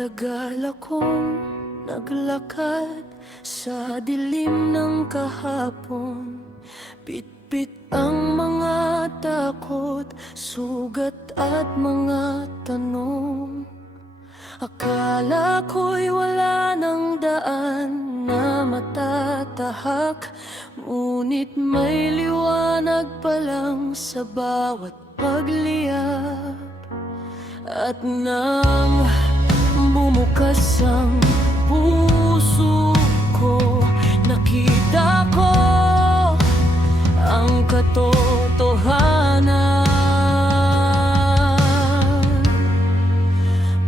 Matagal akong naglakad sa dilim ng kahapon. Bitbit ang mga takot, sugat at mga tanong. Akala ko'y wala ng daan na matatahak, ngunit may liwanag pa lang sa bawat pagliyab. At nang bumukas ang puso ko, nakita ko ang katotohanan.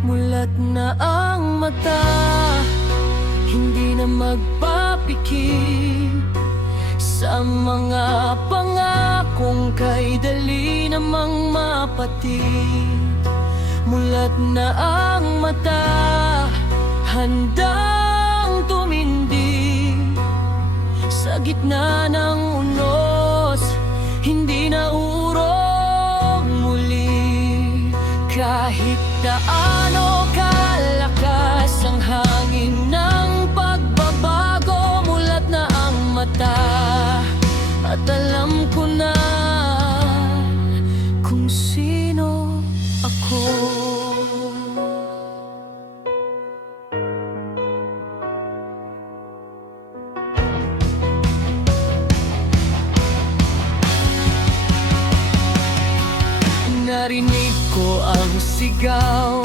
Mulat na ang mata, hindi na magpapikit sa mga pangakong kay dali namang mapatid. Mulat na ang mata, handang tumindig sa gitna ng unos, hindi na urong muli. Kahit gaano kalakas ang hangin ng pagbabago, mulat na ang mata, at alam ko na kung sino ako. Narinig ko ang sigaw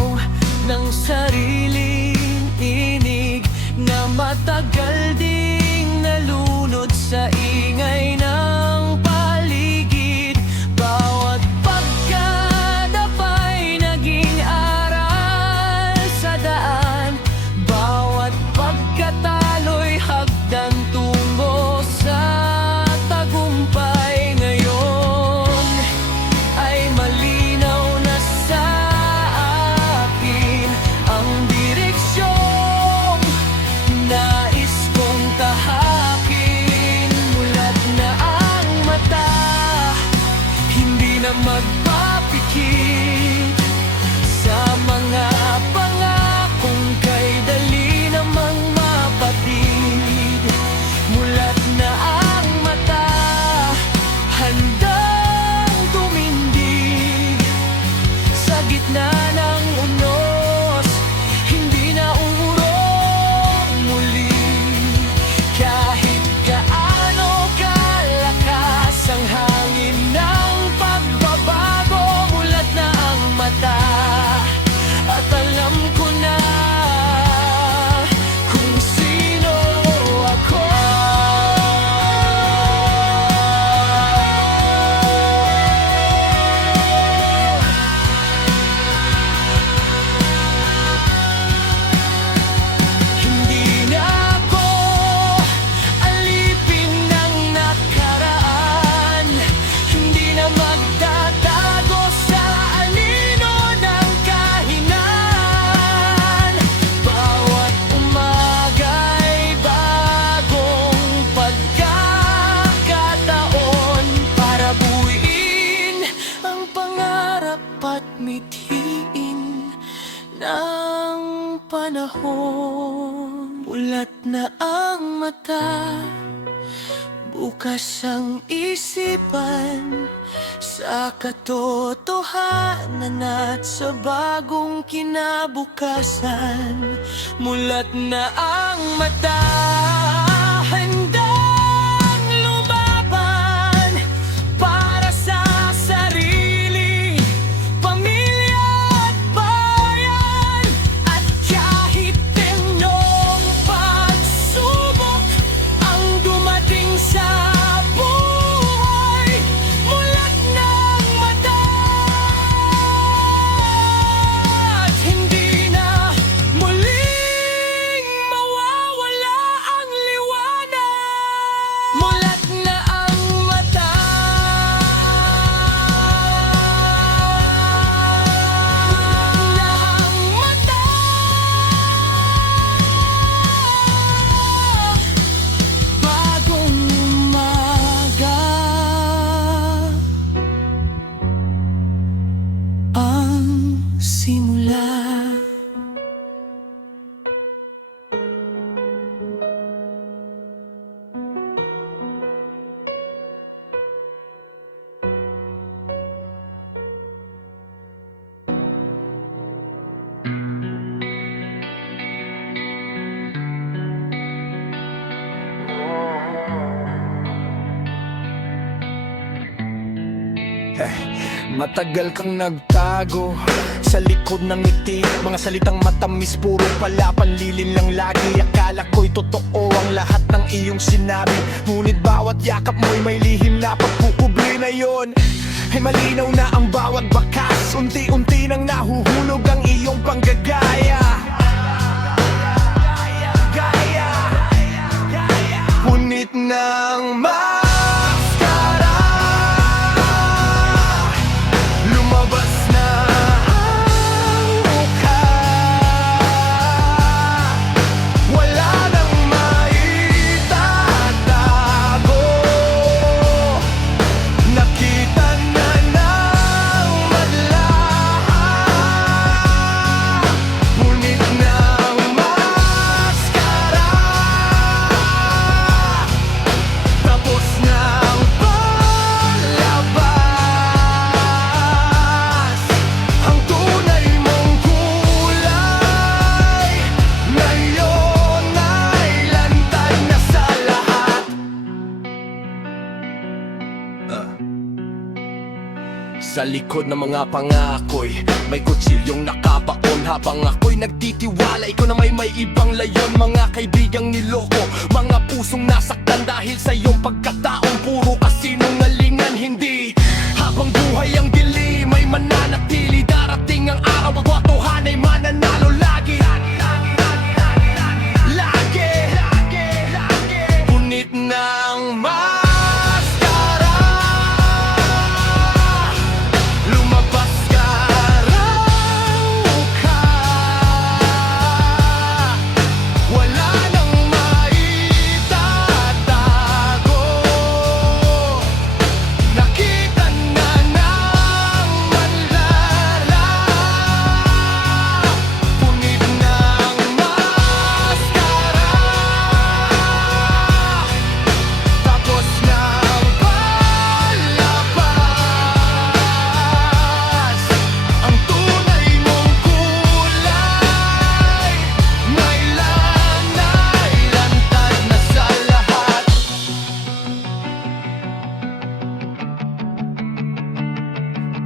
ng sariling tinig na matagal ding nalunod sa ingay ng paligid. Bawat pagkadapay naging aral sa daan, bawat pagkatalo'y hagdan tungo sa tagumpay. Ngayon ay malinaw na sa akin ang direksyong nais kong tahakin. Mulat na ang mata, hindi na magpapikit sa mga pangakong kay dali namang mapatid. Mulat na ang mata, handang tumindig sa gitna ng unos, hindi na urong muli. Kahit gaano kalakas ang hangin ng pagbabago, mulat na ang mata, at alam ko na kung sino ako. Hindi na ako alipin ng nakaraan, hindi na magtatago sa anino ng kahinaan. Bawat umaga'y bagong pagkakataon para buuin ang pangarap at mithiin ng panahon. Mulat na ang mata, bukas ang isipan sa katotohanan at sa bagong kinabukasan. Mulat na ang mata, handang lumaban para sa sarili, pamilya at bayan. At kahit anong pagsubok ang dumating sa buhay, mulat ng mata, at hindi na muling mawawala ang liwanag. Matagal kang nagtago sa likod ng ngiti. Mga salitang matamis, puro pala panlilin lang lagi. Akala ko'y totoo ang lahat ng iyong sinabi, ngunit bawat yakap mo'y may lihim na pagkukubli na yon. Ay malinaw na ang bawat bakas, unti-unti nang nahuhulog ang iyong panggagaya. Punit ng maskara, lumabas na ang mukha. Wala nang maitatago, nakita na ng madla. Punit ng maskara, tapos nang palabas ang tunay mong kulay. Ngayon ay lantad na sa lahat. Sa likod ng mga pangako'y may kutsilyong nakabaon. Habang ako'y nagtitiwala, ikaw na may ibang layon. Mga kaibigang niloko, mga pusong nasaktan dahil sa iyong pagkataong puro kasinungalingan. Hindi habang buhay ang dilim may mananatili, darating ang araw magwatuhan ay mananalo lagi. Lagi punit ng maskara, lumabas ka raw mukha. Wala nang maitatago, nakita na ng manlala. Punit ng maskara, tapos nang palabas ang tunay mong kulay. Ngaylan ay lantad na sa lahat.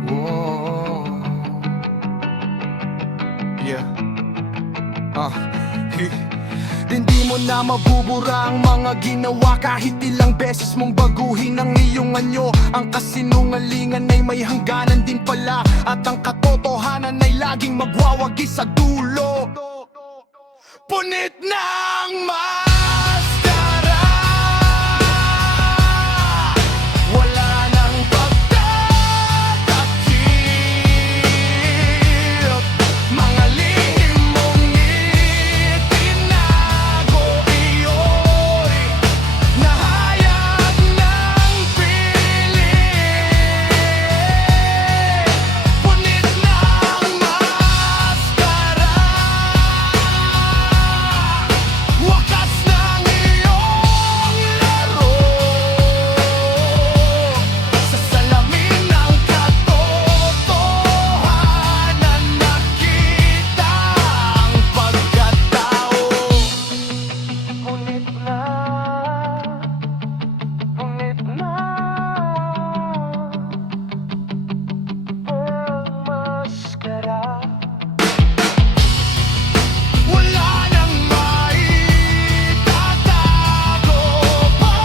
Whoa. Yeah. Hindi mo na mabubura ang mga ginawa, kahit ilang beses mong baguhin ang iyong anyo. Ang kasinungalingan ay may hangganan din pala, at ang katotohanan ay laging magwawagi sa dulo. Punit ng maskara, wala nang pagtatakip. Mga lihim mong itinago, iyo'y nahayag ng pilit. Punit ng maskara, wakas ng iyong laro. Sa salamin ng katotohanan nakita ang pagkatao. Punit na ang maskara, wala nang maitatago pa.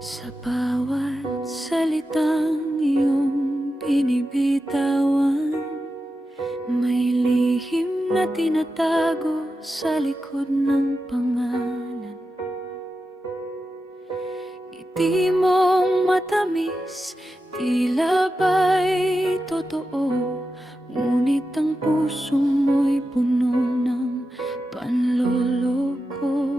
Sa bawat salitang iyong binibitawan, may lihim na tinatago sa likod ng pangalan. Ngiti mong matamis, tila ba'y totoo, ngunit ang puso mo'y puno ng panloloko.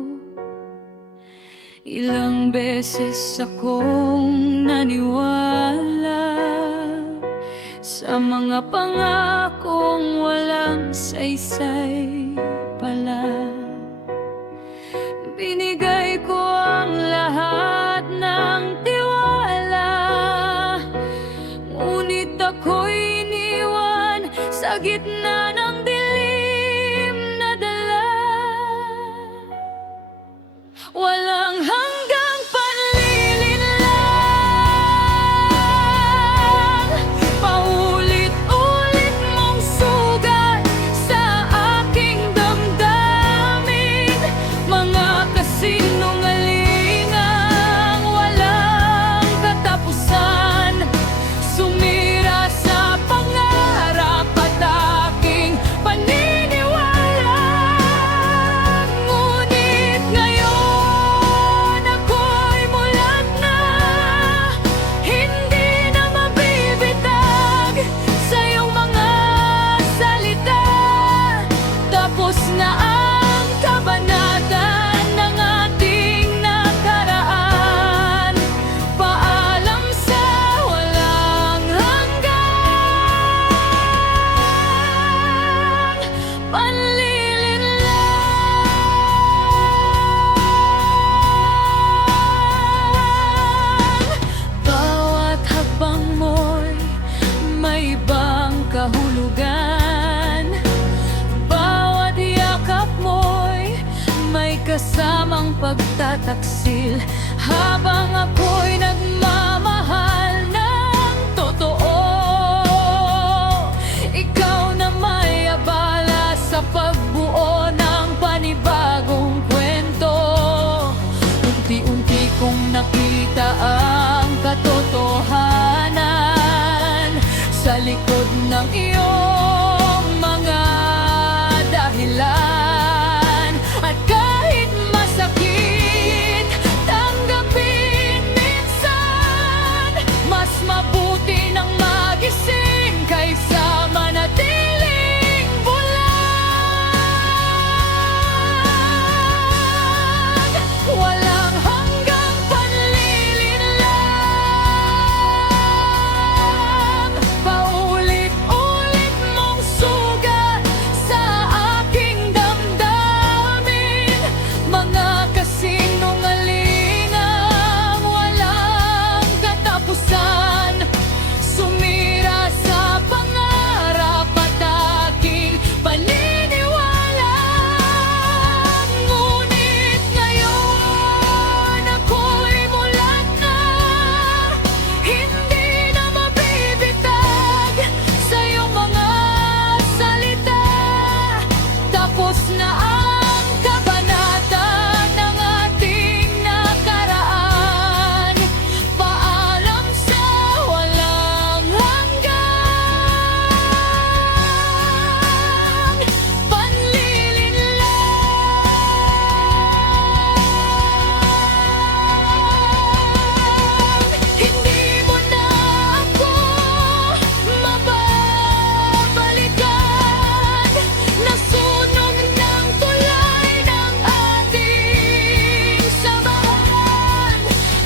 Ilang beses akong naniwala sa sa mga pangakong walang saysay pala. Binigay ko ang lahat ng tiwala, ngunit ako'y iniwan sa gitna ng dilim na dala. Walang hanggang panlilinlang, paulit-ulit mong sugat sa aking damdamin. Mga kasinungalingang walang katapusan, sumira sa pangarap at aking paniniwala. Ngunit ngayon ako'y mulat na, hindi na mabibitag sa iyong mga salita. Tapos na ang kabanata ng ating nakaraan. Paalam sa walang hanggang panlilinlang. Bawat hakbang mo'y may ibang kahulugan, bawat yakap mo'y may kasamang pagtataksil. Habang ako'y nagmamahal ng totoo, ikaw na may abala sa pagbuo ng panibagong kwento. Unti-unti kong nakita ang katotohanan sa likod ng iyong mga dahilan. At kahit masakit tanggapin minsan, mas mabuti nang magising kaysa manatiling bulag. Walang hanggang panlilinlang, paulit-ulit mong sugat sa aking damdamin. Mga kasinungalingang walang katapusan, sumira sa pangarap at aking paniniwala. Ngunit ngayon ako'y mulat na, hindi na mabibitag sa iyong mga salita. Tapos na ang kabanata ng ating nakaraan. Paalam sa walang hanggang panlilinlang. Hindi mo na ako mababalikan, nasunog ng tulay ng ating samahan.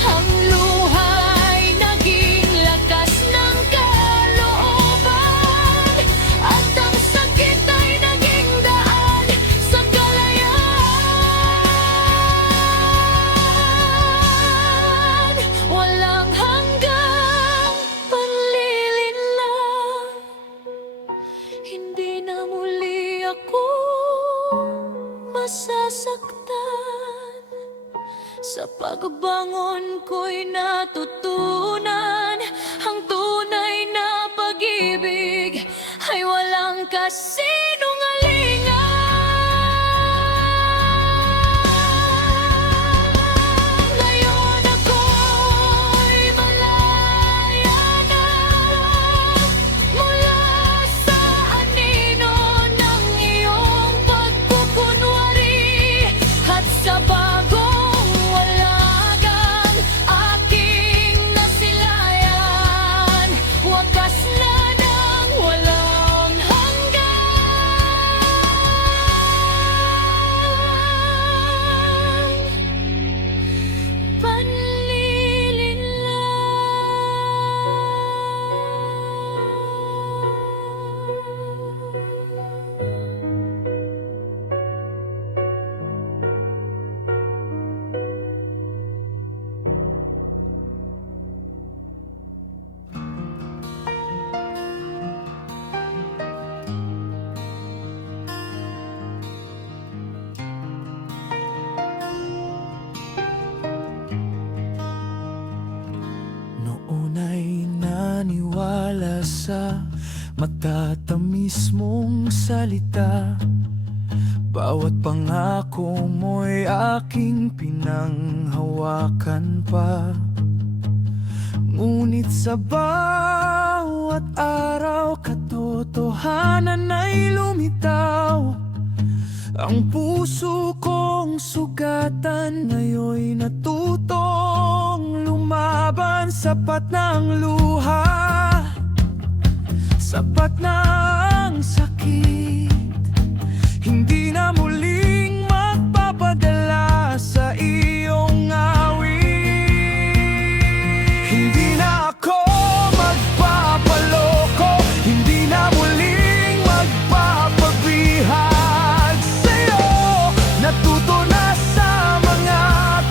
Ang luha'y naging lakas ng kalooban, at ang sakit ay naging daan sa kalayaan. Walang hanggang panlilinlang, hindi na muli ako masasaktan. Sa pagbangon ko'y natutunan, ang tunay na pag-ibig ay walang kasinungalingan. Ngayon ako'y malaya na mula sa anino ng iyong pagkukunwari, at sa bagong walagang aking nasilayan. Wakas na ng walang hanggan. nagdadala sa matatamis mong salita. Bawat pangako mo'y aking pinanghawakan pa. Ngunit sa bawat araw, katotohanan ay lumitaw. Ang puso kong sugatan ngayon'y natutong lumaban. Sapat na ang luha, sapat na ang sakit. Hindi na muling magpapadala sa iyong awit. Hindi na ako magpapaloko, hindi na muling magpapabihag sa'yo. Natuto na sa mga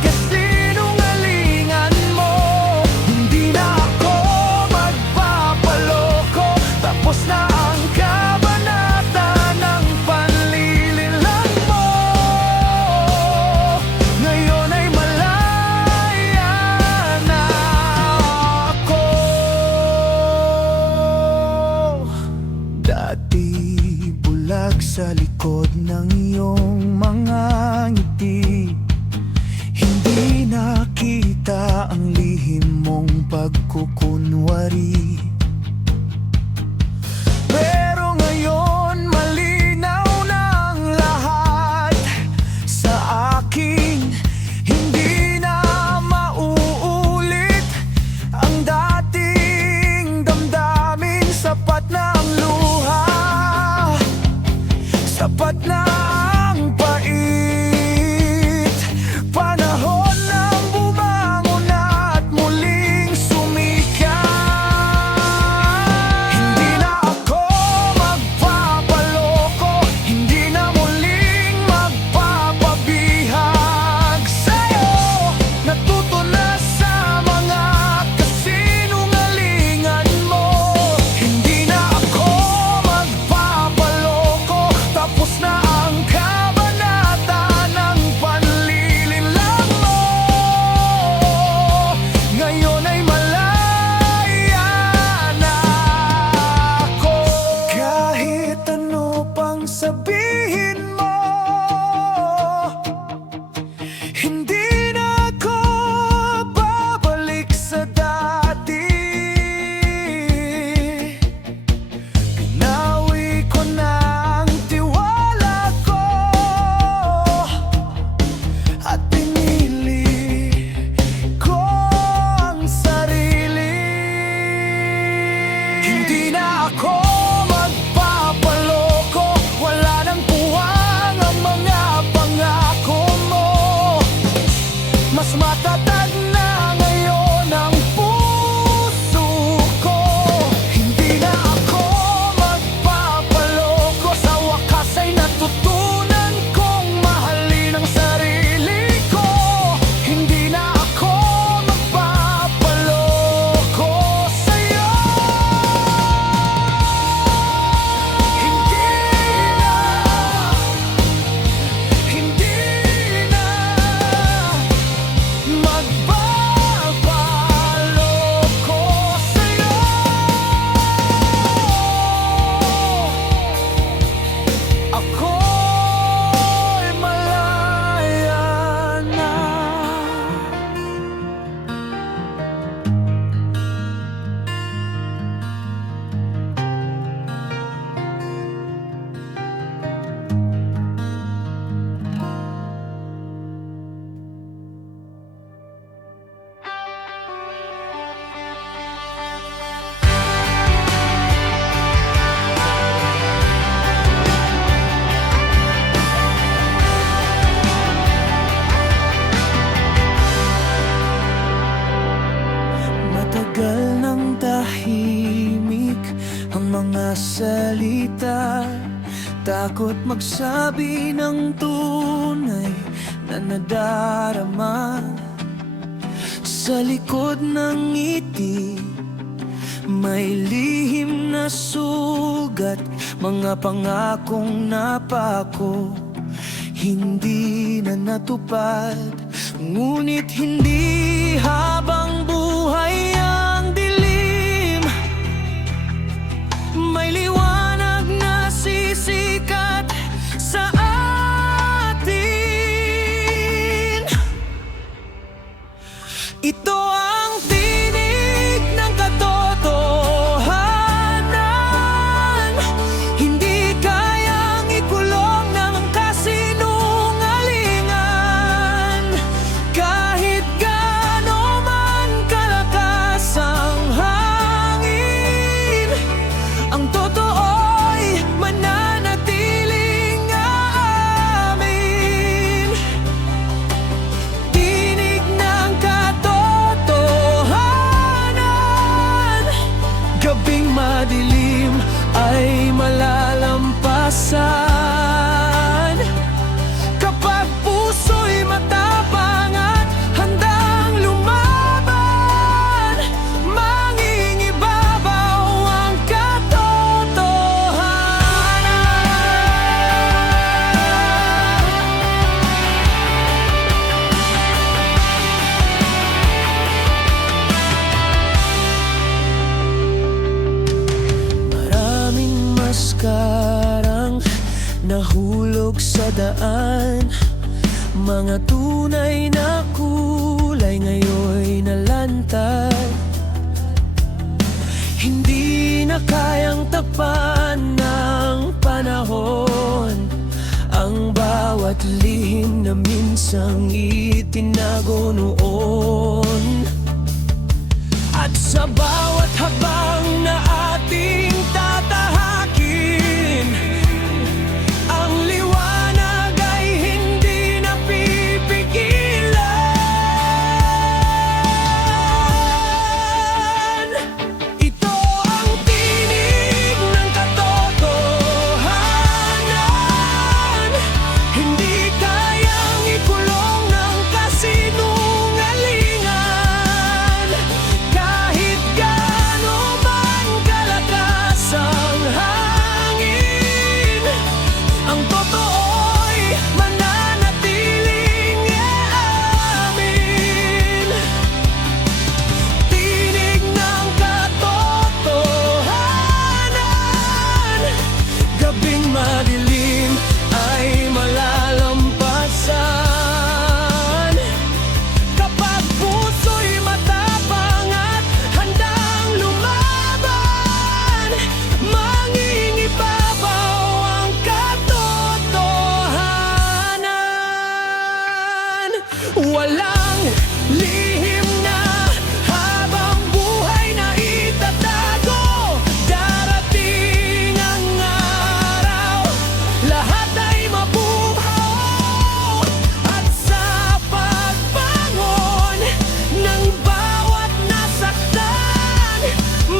kasinungalingan mo. Hindi na ako magpapaloko, tapos na ang kabanata ng panlilinlang mo. Ngayon ay malaya na ako. Dati bulag sa likod ng iyong mga ngiti, hindi nakita ang lihim mong pagkukunwari. Pero ngayon malinaw na ang lahat sa akin. Hindi na mauulit ang dating damdamin. Sapat na ang luha, sapat na ang pait. Panahon ng bumangon at muling sumikat. Hindi na ako magpapaloko, hindi na muling magpapabihag sa'yo. Natuto na sa mga kasinungalingan mo. Hindi na ako magpapaloko, tapos na ang kabanata ng panlilinlang mo. Ngayon ay malaya na ako. Kahit ano pang sabihin mo, hindi na ako babalik sa dati. Pinawi ko na ang tiwala ko at pinili ko ang sarili. Hindi na ako magpapaloko, wala nang puwang ang mga pangako mo. Mas matatag na ngayon ang puso ko. Hindi na ako magpapaloko, sa wakas ay natutunan kong mahalin ang sarili ko. Hindi na ako magpapaloko sa'yo. Hindi na, hindi na magpapaloko sa'yo. Ako'y malaya na. Matagal nang tahimik ang mga salita. Takot magsabi ng tunay na nadarama. Sa likod ng ngiti may lihim na sugat. Mga pangakong napako hindi na natupad. Ngunit hindi habang buhay ang dilim, Ito ang tinig ng katotohanan. Hindi kayang ikulong ng kasinungalingan. Kahit gaano man kalakas ang hangin, ang totoo'y mananatiling aamin. Tinig ng katotohanan, gabing madilim ay malalampasan. Kapag puso'y matapang at handang lumaban, mangingibabaw ang maraming maskarang nahulog sa daan. Mga tunay na kulay ngayon'y nalantad. Hindi na kayang takpan ng panahon ang bawat lihim na minsang itinago noon. At sa bawat habang na ating tatahakin, ang liwanag ay hindi napipigilan. Ito ang tinig ng katotohanan. Hindi kayang ikulong ng kasinungalingan. Kahit gaano man kalakas ang hangin, ang totoo'y mananatiling aamin. Tinig ng katotohanan, gabing madilim ay malalampasan. Kapag puso'y matapang at handang lumaban, mangingibabaw ang katotohanan. Walang lihim na habang buhay na itatago. Darating ang araw, lahat ay mabubuo. At sa pagbangon ng bawat nasaktan,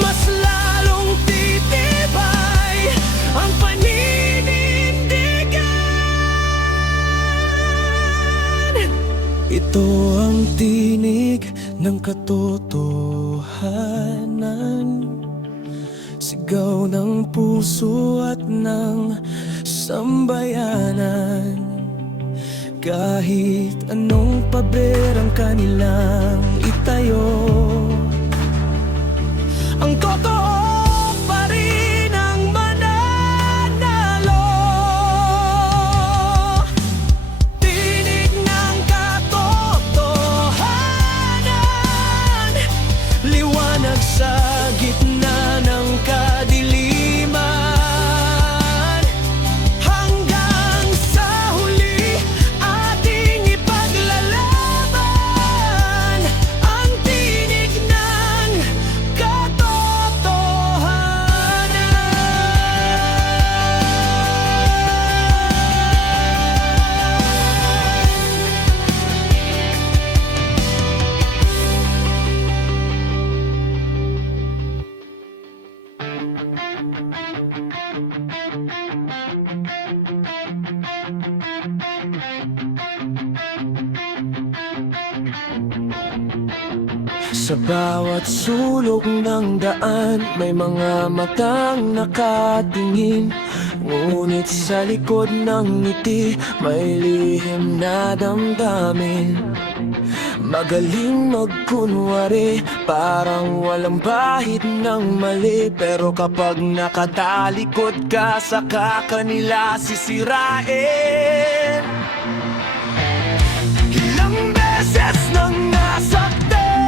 mas lalong titibay ang paninindigan. Ito ang tinig ng katotohanan, sigaw ng puso at ng sambayanan. Kahit anong paberang kanilang itayo, ang totoo pa rin ang mananalo. Tinig ng katotohanan, liwanag sa gitna ng kadiliman. Hanggang sa huli ating ipaglalaban ang tinig ng Sa bawat sulok ng daan, may mga matang nakatingin. Ngunit sa likod ng ngiti, may lihim na damdamin. Magaling magkunwari, parang walang bahid ng mali. Pero kapag nakatalikod ka, saka kanila sisirain. Ilang beses nang nasaktan,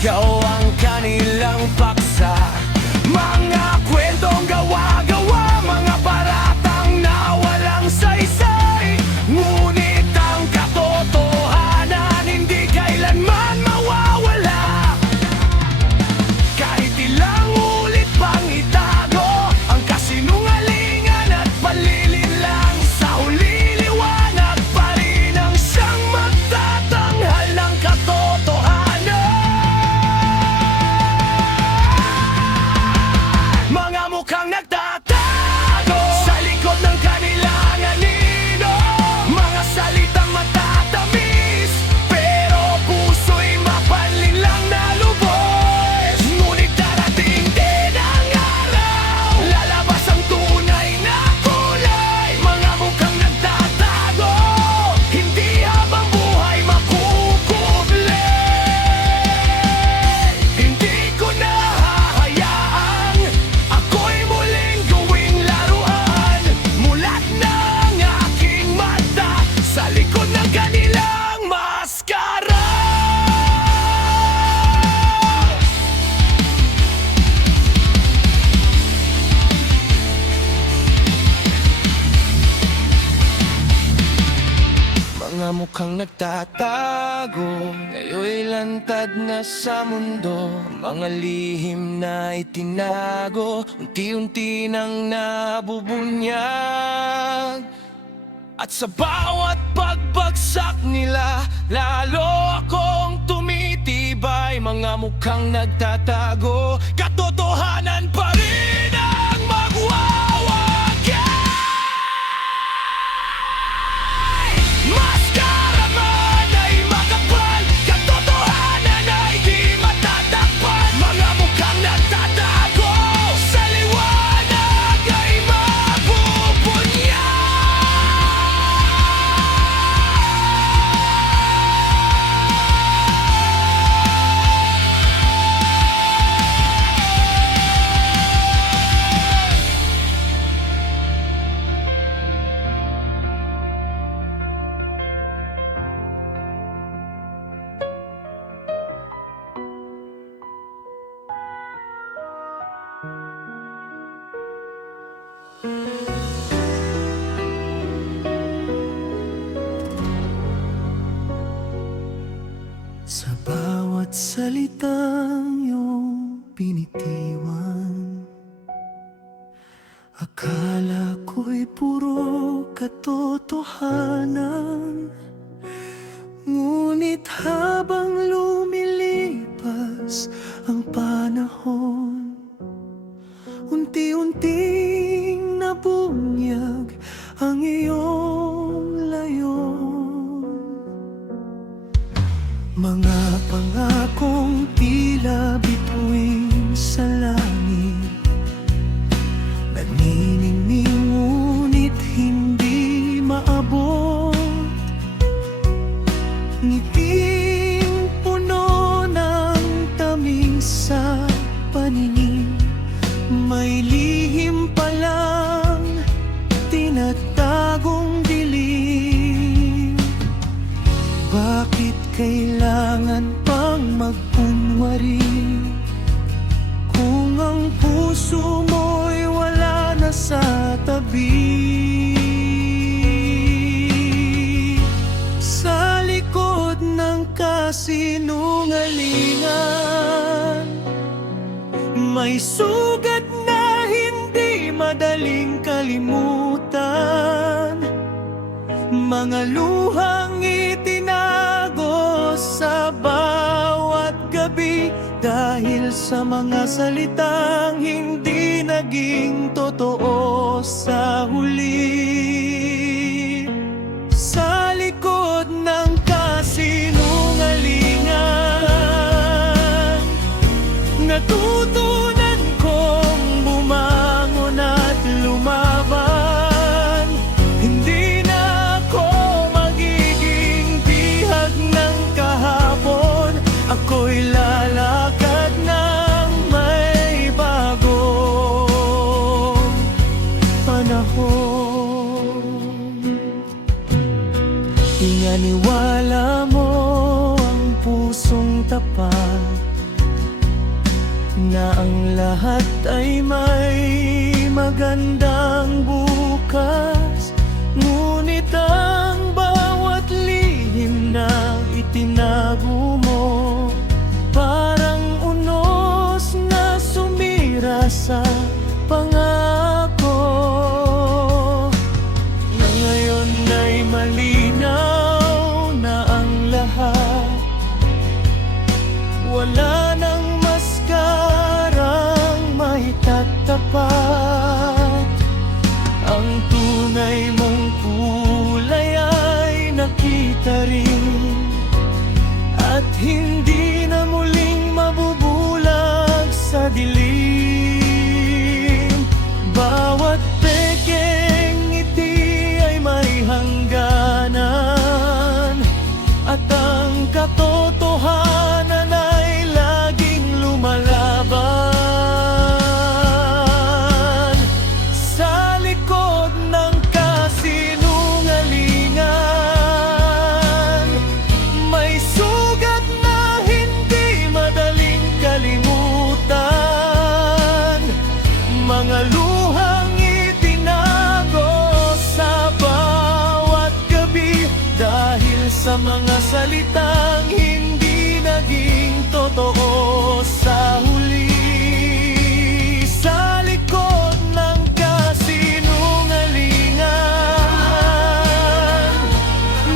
ikaw ang kanilang paksa. Mga kwentong gawa-gawa, mga paratang na walang saysay. Ngunit ang katotohanan hindi kailanman mawawala. Kahit ilang ulit pang itago ang kasinungalingan at palililang, sa huli liwanag pa rin ang siyang magtatanghal ng katotohanan. Mga mukhang nagtatago sa likod ng kanilang anino, mga salitang matatamis pero puso'y mapanlin lang na lubos. Ngunit darating din ang araw, lalabas ang tunay na kulay. Mga mukhang nagtatago, hindi habang buhay makukubli. Hindi ko na hahayaang ako'y muling gawing laruan. Mulat ng aking mata sa likod ng kanilang maskara. Mga mukhang nagtatago, ngayon'y lantad na sa mundo. Mga lihim na itinago, unti-unti nang nabubunyag. At sa bawat pagbagsak nila, lalo akong tumitibay. Mga mukhang nagtatago, katotohanan pa rin ang magwawagay. Maskara man ay makapal, katotohanan ay di matatakpan. Mga mukhang nagtatago, sa liwanag ay mabubunyag. Sa bawat salitang iyong binitiwan, akala ko'y puro katotohanan. Ngunit habang lumilipas ang panahon, unti-unting nabunyag ang iyong layon. Mga pangakong tila bituin sa langit, naniningning ngunit hindi maabot. Ngiting puno ng tamis sa paningin, may lihim palang tinatagong dilim. Bakit kailangan pang magkunwari kung ang puso mo'y wala na sa tabi? Sa likod ng kasinungalingan, may sugat na hindi madaling kalimutan. Mga luhang itinago sa bawat gabi, dahil sa mga salitang hindi naging totoo sa huli. Sa likod ng kasinungalingan, natutunan kong bumangon at lumaban. Hindi na ako magiging bihag ng kahapon, ako'y lalakad ng may bagong panahon. Inganiwala mo ang pusong tapat, na ang lahat ay may magandang bukas. Ngunit ang bawat lihim na itinago mo, parang unos na sumira sa pangako. Na ngayon ay malinaw na ang lahat, wala nang maskarang may tatapat. Ang tunay mong kulay ay nakita rin, at hindi na muling mabubulag sa dilim. Bawat pekeng ngiti ay may hangganan, at ang katotohanan ay laging lumalaban. Sa likod ng kasinungalingan, may sugat na hindi madaling kalimutan. Mga luhang itinago sa bawat gabi, dahil sa mga salitang hindi naging totoo sa huli. Sa likod ng kasinungalingan,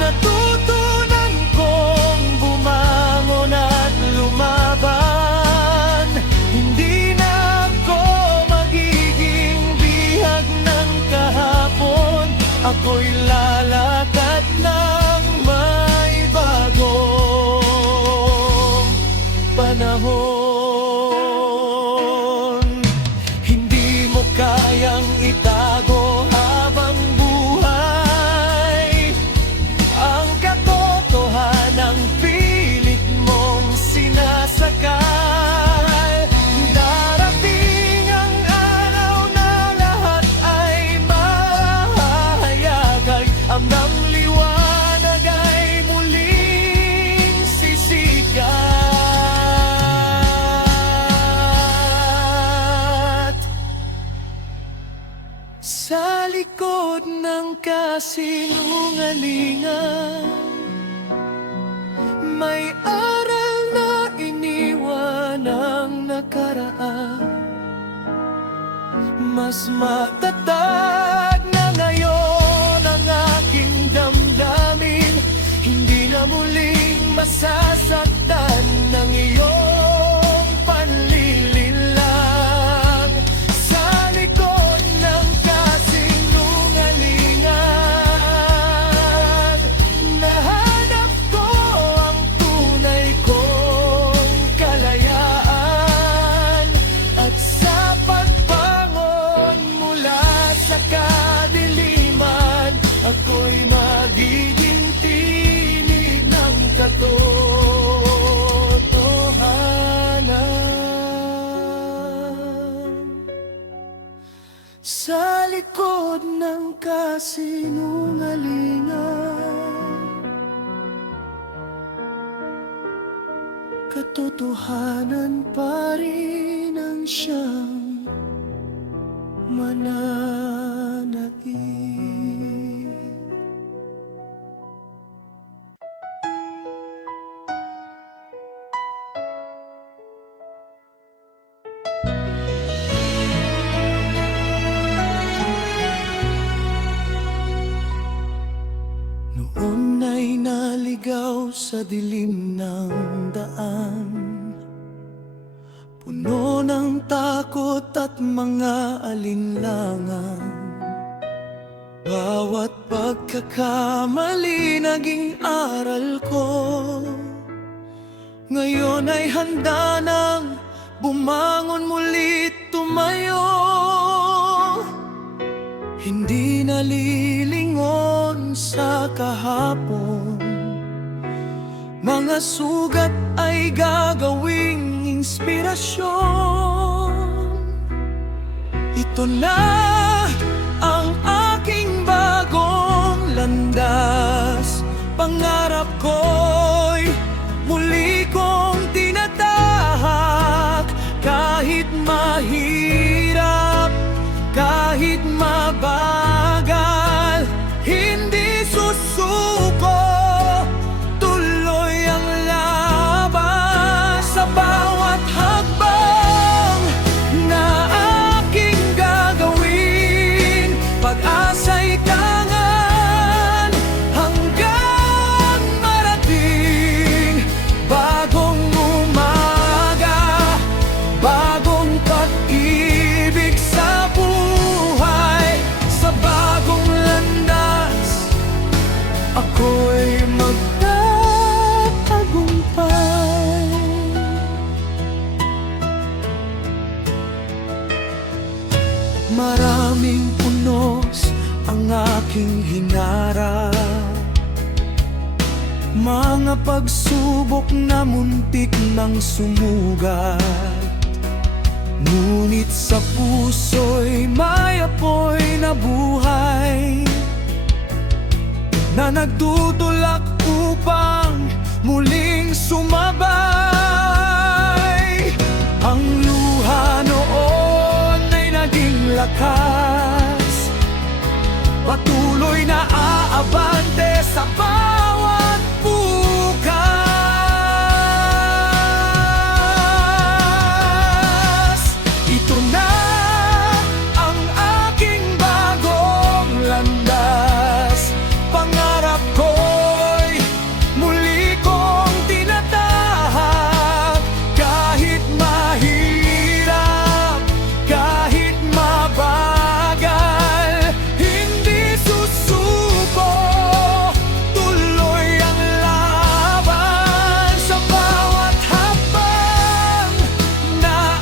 natutunan kong bumangon at lumaban. Hindi na ako magiging bihag ng kahapon, ako'y lalakad ng may bagong panahon. Hindi mo kayang itago habang buhay ang katotohanang pilit mong sinasakal. Darating ang araw na lahat ay mahahayag, ang liwanag ay muling sisikat. Sa likod ng kasinungalingan, may aral na iniwan ang nakaraan. Mas matatag na ngayon ang aking damdamin, hindi na muling masasaktan ng iyong panlilinlang. Sa likod ng kasinungalingan, nahanap ko ang tunay kong kalayaan, at sa pagbangon mula sa kadiliman, ako'y magiging tinig ng katotohanan. Sa likod ng kasinungalingan, katotohanan pa rin ang siyang mananatili. Noon ay naligaw sa dilim ng daan, puno ng takot at mga alinlangan. Bawat pagkakamali naging aral ko, ngayon ay handa nang bumangon mulit tumayo. Hindi nalilingon sa kahapon, mga sugat ay gagawing inspirasyon. Ito na ang aking bagong landas, pangarap ko'y muli kong tinatahak. Kahit daming punos ang aking hinarap, mga pagsubok na muntik nang sumugat. Ngunit sa puso'y may apoy na buhay, na nagdudulak upang muling sumabay. Ang luha noon ay naging lakas, patuloy na aabante sa bawat bukas. Ito na ang aking bagong landas, pangarap ko'y muli kong tinatahak. Kahit mahirap, kahit mabagal, hindi susuko, tuloy ang laban. Sa bawat hakbang na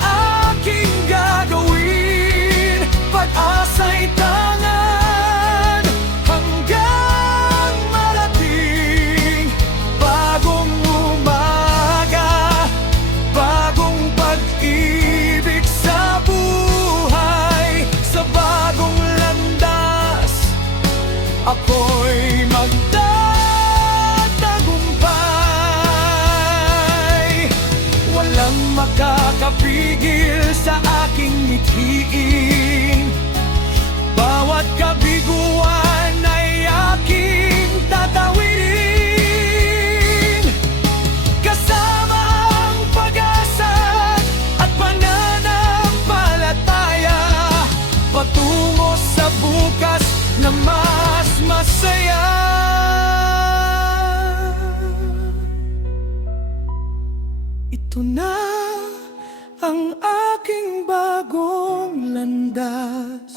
aking gagawin, pag-asa'y tangan hanggang marating bagong umaga, bagong pag-ibig sa buhay. Sa bagong landas, ako'y magtatagumpay. Walang makakapigil sa aking mithiin, bawat kabiguan ay aking tatawidin. Kasama ang pag-asa at pananampalataya, patungo sa bukas na mas masaya. Ito na ang aking bagong landas,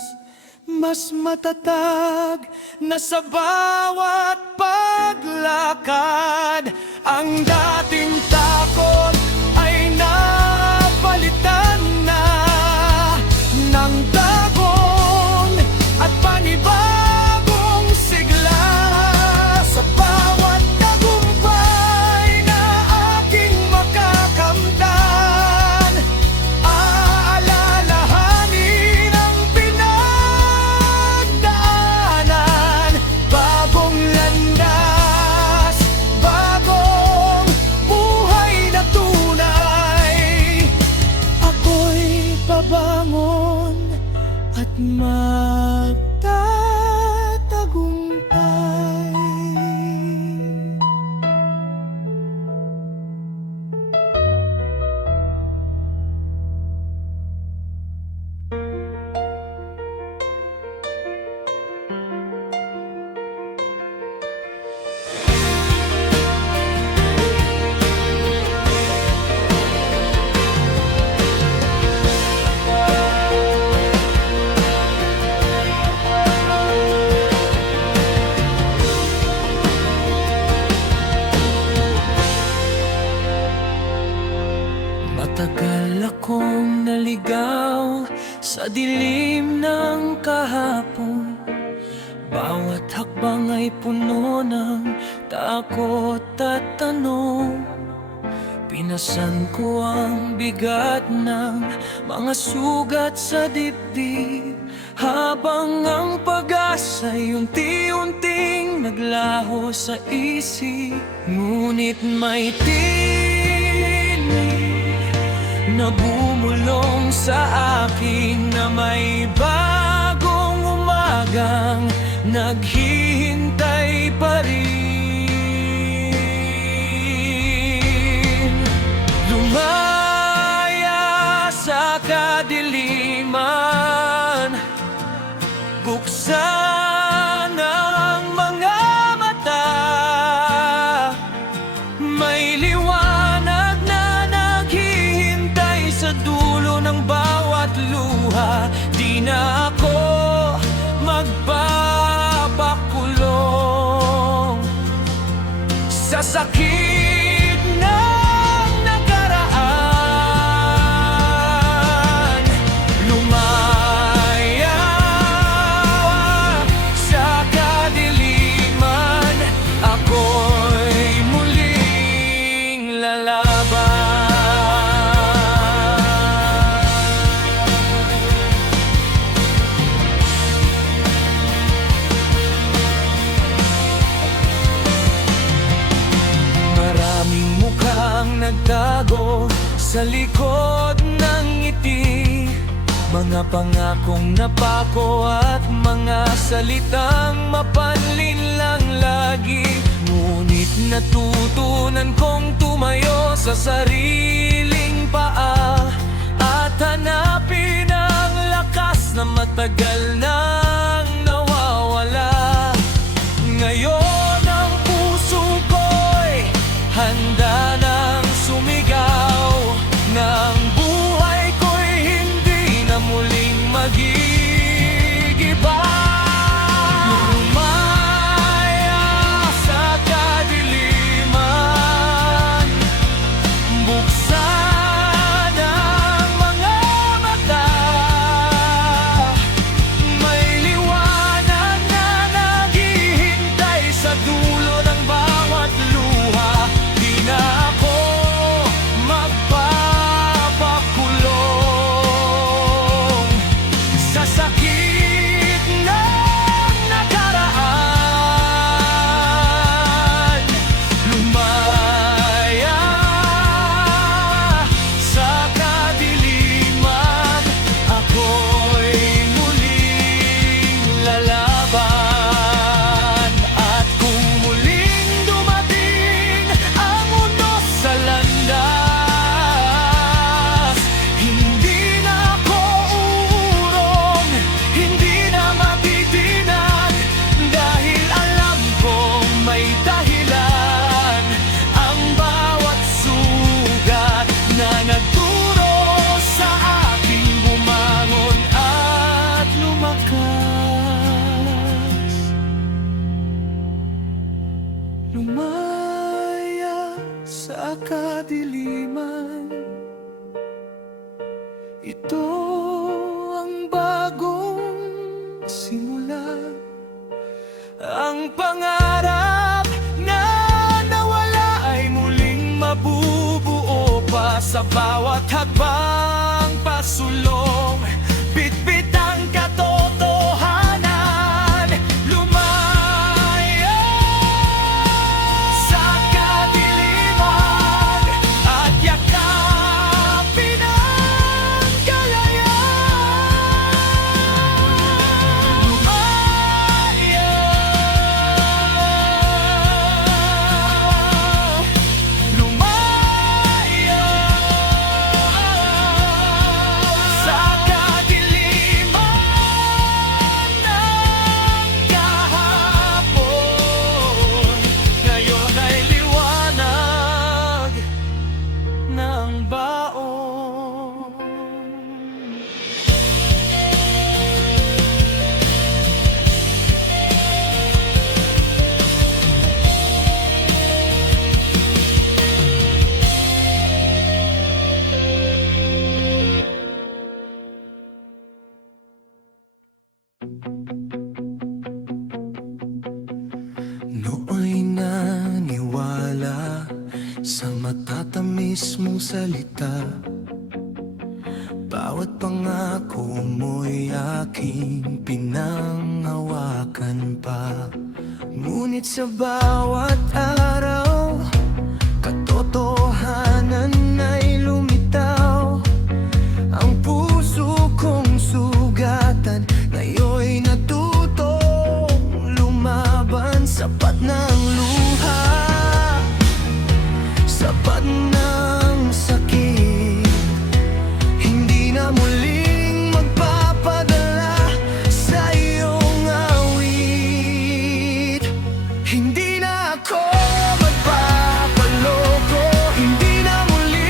mas matatag na sa bawat paglakad. Ang dating takot ay napalitan na ng dagong at panibagong sigla. Sa bawat tagumpay na aking makakamtan, aalalahanin ang pinagdaanan. Bagong landas, bagong buhay na tunay. Ako'y babangon at magtatagumpay. Matagal akong naligaw sa dilim ng kahapon, bawat hakbang ay puno ng takot at tanong. Pinasan ko ang bigat ng mga sugat sa dibdib, habang ang pag-asa'y unti-unting naglaho sa isip. Ngunit may tinig na bumulong sa akin na may bagong umagang naghihintay pa rin. Lumaya sa kadiliman, buksan ang mga mata, may liwanag na naghihintay sa dulo ng bawat luha. Di na ako magpapakulong, itago sa likod ng ngiti. Mga pangakong napako at mga salitang mapanlin lang lagi. Ngunit natutunan kong tumayo sa sariling paa at hanapin ang lakas na matagal nang nawawala. Ngayon ang puso ko'y handa nang sumigaw, ng buhay ko'y hindi na muling magigiba. Lumaya sa kadiliman, buksan ang mga mata. May liwanag na naghihintay sa dulo ng bawat luha. Di na ako magpapakulong sa sakit ng nakaraan. Lumaya sa kadiliman, ako'y muling lalaban. At kung muling dumating ang unos sa landas, hindi na ako uurong, hindi na matitinag, dahil alam kong may dahilan ang bawat sugat na nagturo sa aking bumangon at lumakas. Lumaya sa kadiliman, ito ang bagong simula. Ang pangarap na nawala ay muling mabubuo pa sa bawat hakbang pasulong. Bitbit ang katotohanan, lumaya sa kadiliman, at yakapin ang kalayaan. Lumaya, lumaya sa kadiliman ng kahapon. Ngayon ay liwanag ng baon. Nooy naniwala sa matatamis mong salita. Bawat pangako mo'y aking pinanghawakan pa. Ngunit sa bawat araw, katotohanan ay lumitaw. Ang puso kong sugatan ngayon'y natutong lumaban. Sapat ng luha, sapat ng sakit, hindi na muling magpapadala sa iyong awit. Hindi na ako magpapaloko, hindi na muli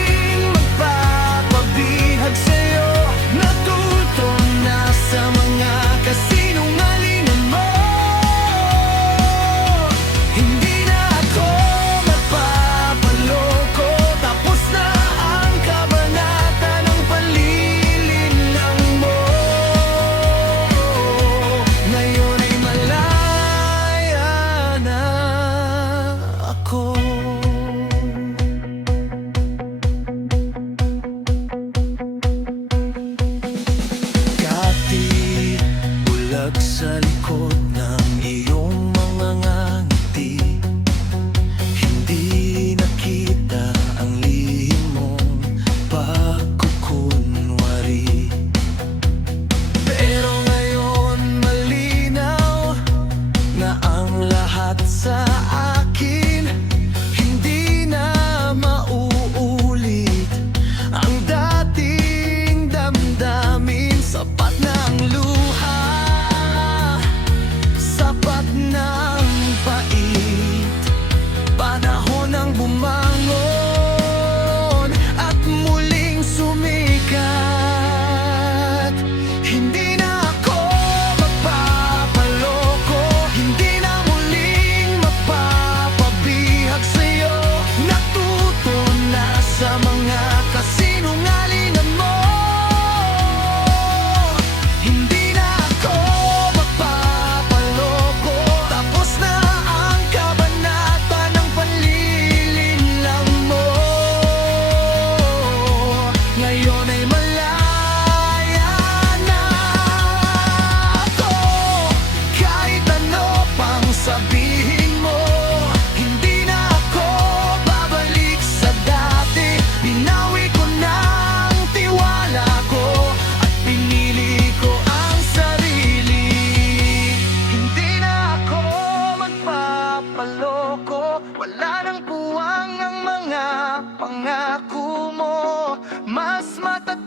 Mas matatag